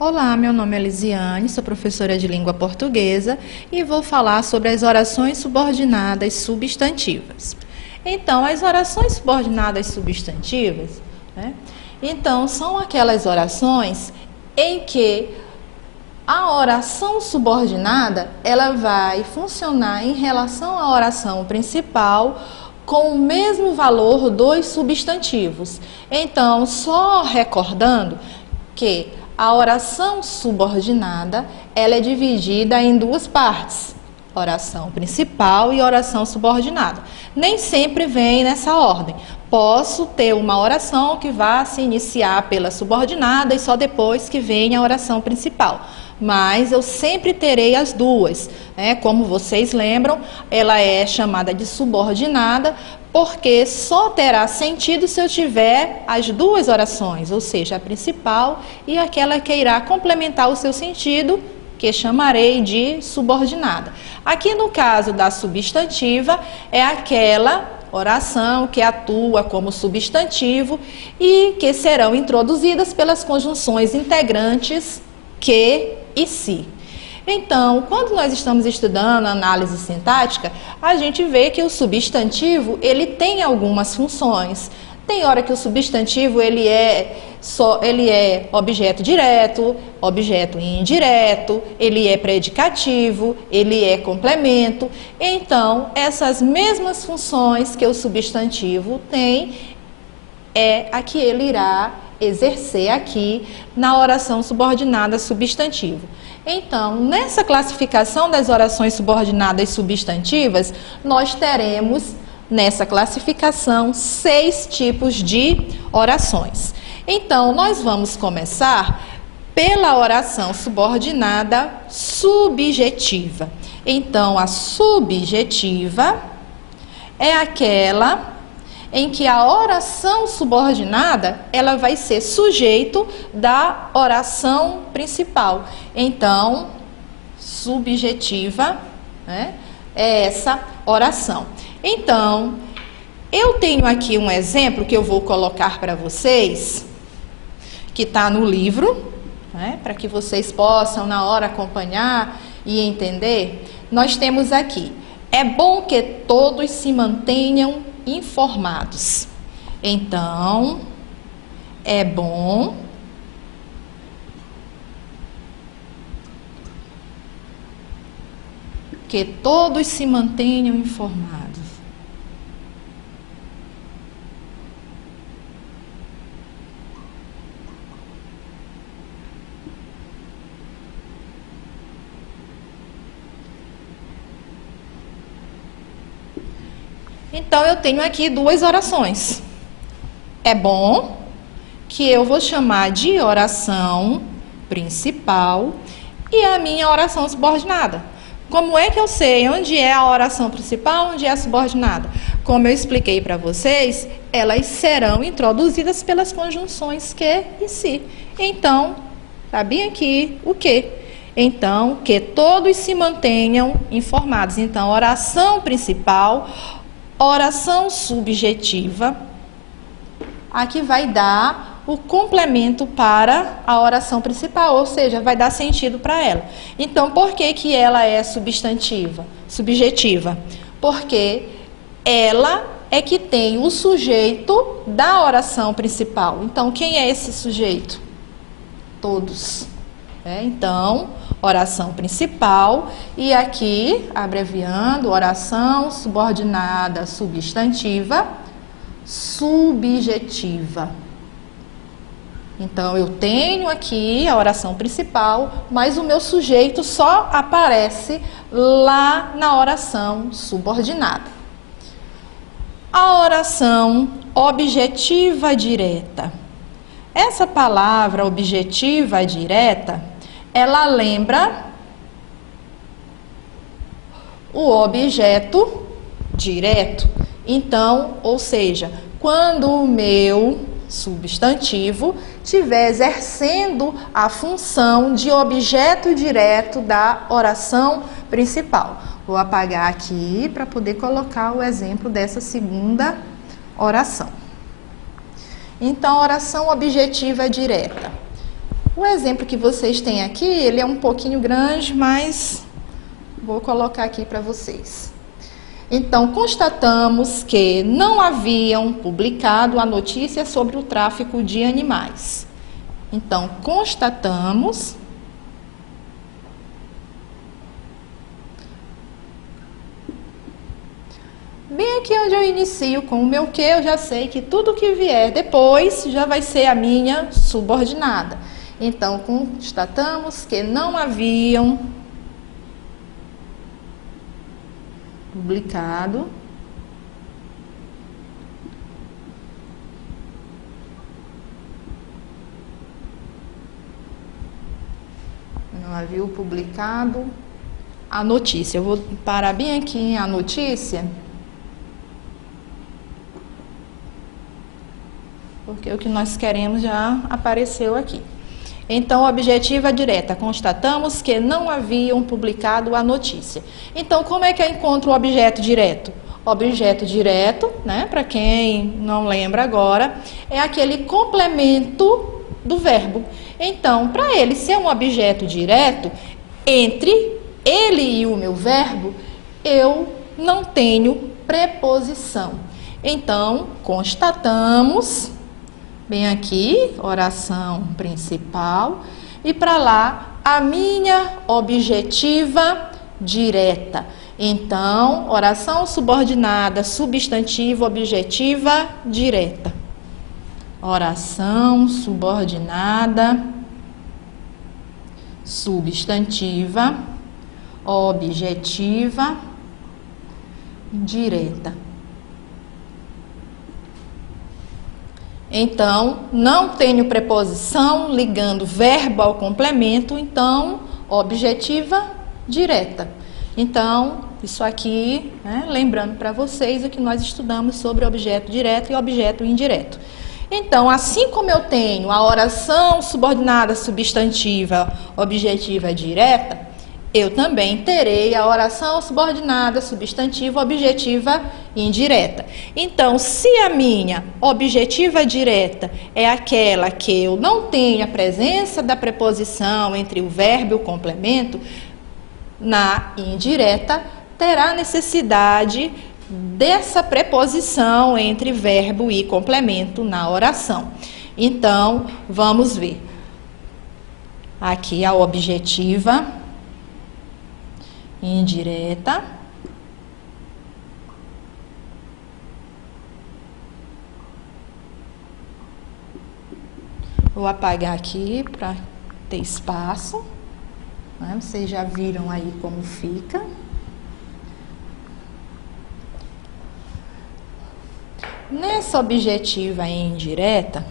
Olá, meu nome é Lisiane, sou professora de língua portuguesa e vou falar sobre as orações subordinadas substantivas. Então, as orações subordinadas substantivas, Então, são aquelas orações em que a oração subordinada, ela vai funcionar em relação à oração principal com o mesmo valor dos substantivos. Então, só recordando que a oração subordinada, ela é dividida em duas partes, oração principal e oração subordinada. Nem sempre vem nessa ordem. Posso ter uma oração que vá se iniciar pela subordinada e só depois que vem a oração principal. Mas eu sempre terei as duas, Como vocês lembram, ela é chamada de subordinada porque só terá sentido se eu tiver as duas orações, ou seja, a principal e aquela que irá complementar o seu sentido, que chamarei de subordinada. Aqui no caso da substantiva, é aquela oração que atua como substantivo e que serão introduzidas pelas conjunções integrantes que e se. Então, quando nós estamos estudando análise sintática, a gente vê que o substantivo, ele tem algumas funções. Tem hora que o substantivo ele é objeto direto, objeto indireto, ele é predicativo, ele é complemento. Então, essas mesmas funções que o substantivo tem é a que ele irá exercer aqui na oração subordinada substantivo. Então, nessa classificação das orações subordinadas substantivas, nós teremos nessa classificação 6 tipos de orações. Então, nós vamos começar pela oração subordinada subjetiva. Então, a subjetiva é aquela em que a oração subordinada, ela vai ser sujeito da oração principal. Então, subjetiva, é essa oração. Então, eu tenho aqui um exemplo que eu vou colocar para vocês, que está no livro, para que vocês possam, na hora, acompanhar e entender. Nós temos aqui, é bom que todos se mantenham informados. Então, é bom que todos se mantenham informados. Então, eu tenho aqui 2 orações. É bom, que eu vou chamar de oração principal, e a minha oração subordinada. Como é que eu sei onde é a oração principal, onde é a subordinada? Como eu expliquei para vocês, elas serão introduzidas pelas conjunções que e se. Então, tá bem aqui o que. Então, que todos se mantenham informados. Então, oração principal, oração subjetiva, aqui vai dar o complemento para a oração principal, ou seja, vai dar sentido para ela. Então, por que que ela é subjetiva? Porque ela é que tem o sujeito da oração principal. Então, quem é esse sujeito? Todos. Então, oração principal, e aqui, abreviando, oração subordinada substantiva, subjetiva. Então, eu tenho aqui a oração principal, mas o meu sujeito só aparece lá na oração subordinada. A oração objetiva direta. Essa palavra objetiva direta, ela lembra o objeto direto. Então, ou seja, quando o meu substantivo estiver exercendo a função de objeto direto da oração principal. Vou apagar aqui para poder colocar o exemplo dessa segunda oração. Então, oração objetiva direta. O exemplo que vocês têm aqui, ele é um pouquinho grande, mas vou colocar aqui para vocês. Então, constatamos que não haviam publicado a notícia sobre o tráfico de animais. Então, constatamos bem aqui onde eu inicio com o meu que, eu já sei que tudo que vier depois já vai ser a minha subordinada. Então, constatamos que não haviam publicado a notícia. Eu vou parar bem aqui em a notícia, porque o que nós queremos já apareceu aqui. Então, objetiva direta, constatamos que não haviam publicado a notícia. Então, como é que eu encontro o objeto direto? Objeto direto, né, para quem não lembra agora, é aquele complemento do verbo. Então, para ele ser um objeto direto, entre ele e o meu verbo, eu não tenho preposição. Então, constatamos bem aqui, oração principal, e para lá, a minha objetiva direta. Então, oração subordinada, substantivo, objetiva direta. Oração subordinada, substantiva, objetiva direta. Então, não tenho preposição ligando verbo ao complemento, então, objetiva direta. Então, isso aqui, né, lembrando para vocês o que nós estudamos sobre objeto direto e objeto indireto. Então, assim como eu tenho a oração subordinada substantiva objetiva direta, eu também terei a oração subordinada substantiva objetiva indireta. Então, se a minha objetiva direta é aquela que eu não tenho a presença da preposição entre o verbo e o complemento, na indireta terá necessidade dessa preposição entre verbo e complemento na oração. Então, vamos ver. Aqui a objetiva indireta. Vou apagar aqui para ter espaço. Né? Vocês já viram aí como fica. Nessa objetiva indireta,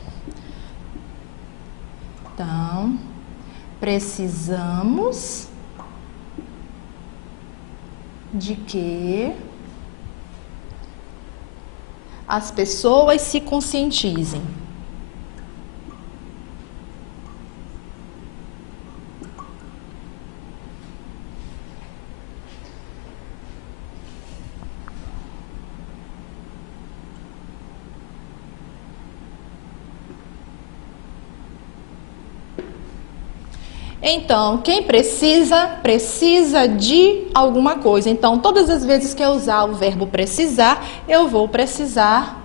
então, precisamos de que as pessoas se conscientizem. Então, quem precisa de alguma coisa. Então, todas as vezes que eu usar o verbo precisar, eu vou precisar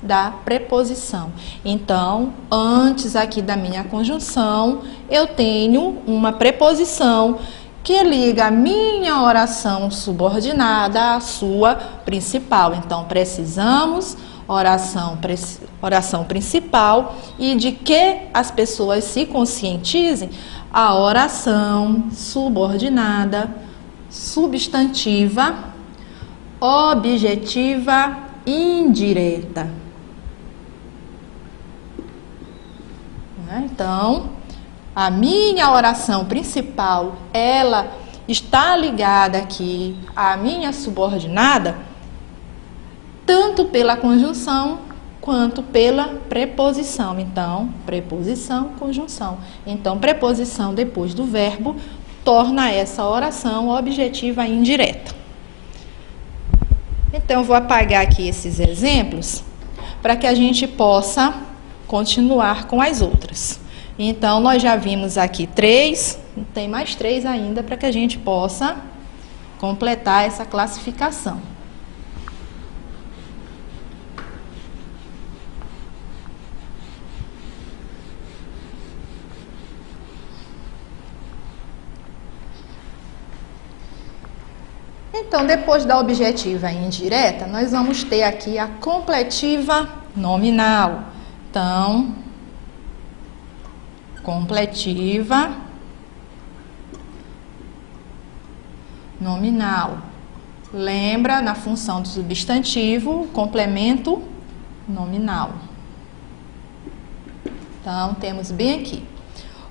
da preposição. Então, antes aqui da minha conjunção, eu tenho uma preposição que liga a minha oração subordinada à sua principal. Então, precisamos, oração principal, e de que as pessoas se conscientizem, a oração subordinada, substantiva, objetiva, indireta. Então, a minha oração principal, ela está ligada aqui à minha subordinada, tanto pela conjunção quanto pela preposição. Então, preposição, conjunção. Então, preposição depois do verbo torna essa oração objetiva indireta. Então, eu vou apagar aqui esses exemplos para que a gente possa continuar com as outras. Então, nós já vimos aqui 3, tem mais 3 ainda para que a gente possa completar essa classificação. Então, depois da objetiva e indireta, nós vamos ter aqui a completiva nominal. Então, completiva nominal. Lembra, na função do substantivo, complemento nominal. Então, temos bem aqui.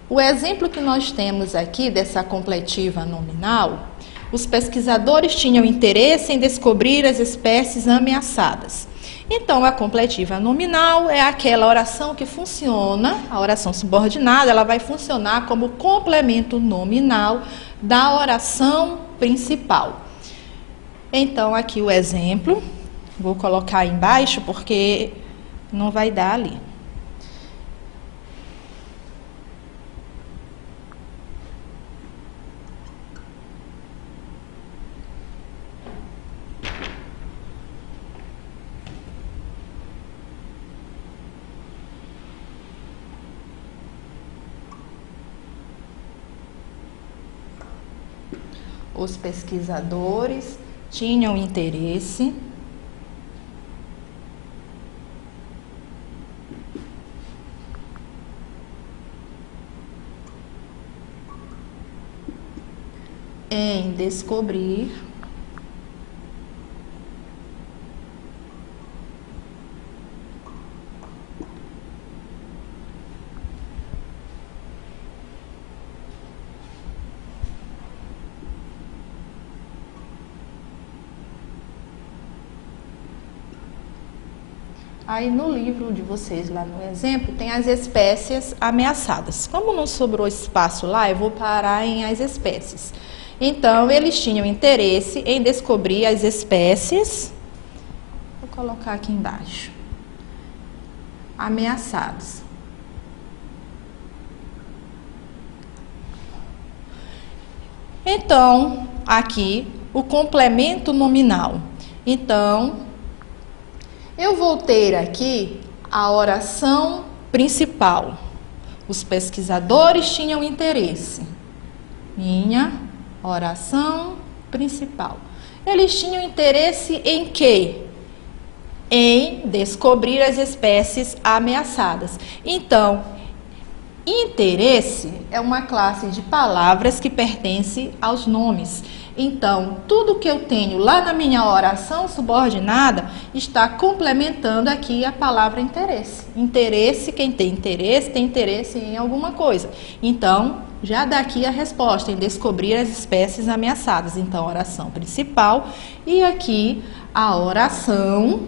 O exemplo que nós temos aqui dessa completiva nominal, os pesquisadores tinham interesse em descobrir as espécies ameaçadas. Então, a completiva nominal é aquela oração que funciona, a oração subordinada, ela vai funcionar como complemento nominal da oração principal. Então, aqui o exemplo, vou colocar aí embaixo porque não vai dar ali. Os pesquisadores tinham interesse em descobrir Aí no livro de vocês, lá no exemplo, tem as espécies ameaçadas. Como não sobrou espaço lá, eu vou parar em as espécies. Então, eles tinham interesse em descobrir as espécies, vou colocar aqui embaixo, ameaçadas. Então, aqui, o complemento nominal. Então, eu vou ter aqui a oração principal. Os pesquisadores tinham interesse. Minha oração principal. Eles tinham interesse em quê? Em descobrir as espécies ameaçadas. Então, interesse é uma classe de palavras que pertence aos nomes. Então, tudo que eu tenho lá na minha oração subordinada está complementando aqui a palavra interesse. Interesse, quem tem interesse em alguma coisa. Então, já dá aqui a resposta, em descobrir as espécies ameaçadas. Então, a oração principal e aqui a oração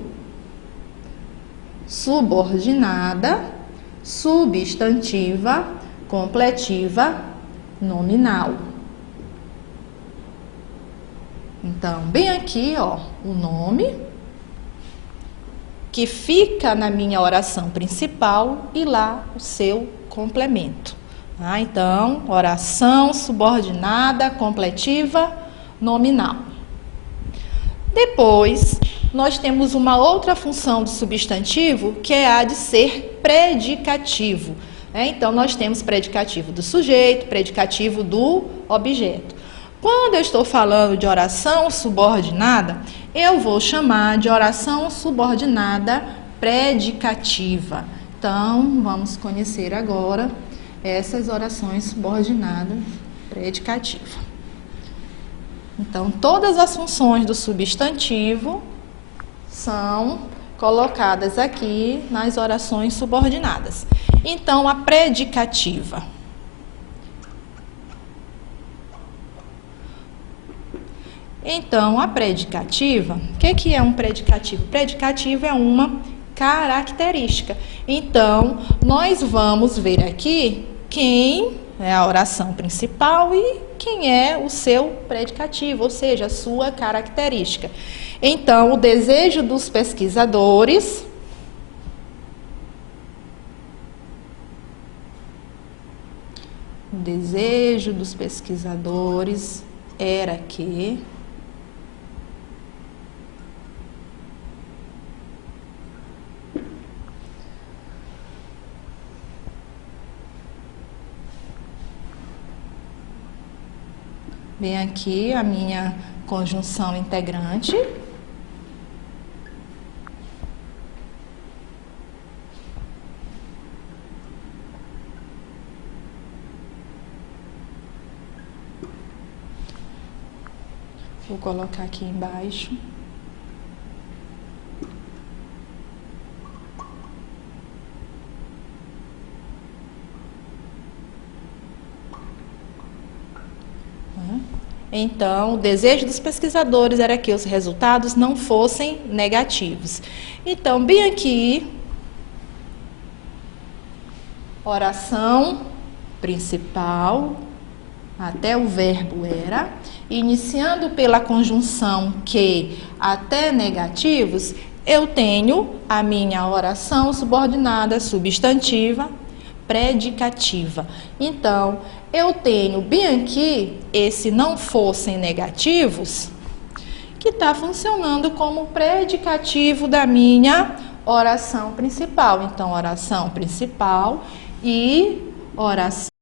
subordinada, substantiva, completiva, nominal. Então, bem aqui, ó, o nome que fica na minha oração principal e lá o seu complemento. Então, oração subordinada, completiva, nominal. Depois, nós temos uma outra função do substantivo, que é a de ser predicativo. Então, nós temos predicativo do sujeito, predicativo do objeto. Quando eu estou falando de oração subordinada, eu vou chamar de oração subordinada predicativa. Então, vamos conhecer agora essas orações subordinadas predicativas. Então, todas as funções do substantivo são colocadas aqui nas orações subordinadas. Então, a predicativa. Então, a predicativa, o que é um predicativo? Predicativo é uma característica. Então, nós vamos ver aqui quem é a oração principal e quem é o seu predicativo, ou seja, a sua característica. Então, o desejo dos pesquisadores O desejo dos pesquisadores era que vem aqui a minha conjunção integrante. Vou colocar aqui embaixo. Então, o desejo dos pesquisadores era que os resultados não fossem negativos. Então, bem aqui, oração principal, até o verbo era, iniciando pela conjunção que até negativos, eu tenho a minha oração subordinada substantiva predicativa. Então, eu tenho bem aqui, esse não fossem negativos, que está funcionando como predicativo da minha oração principal. Então, oração principal e oração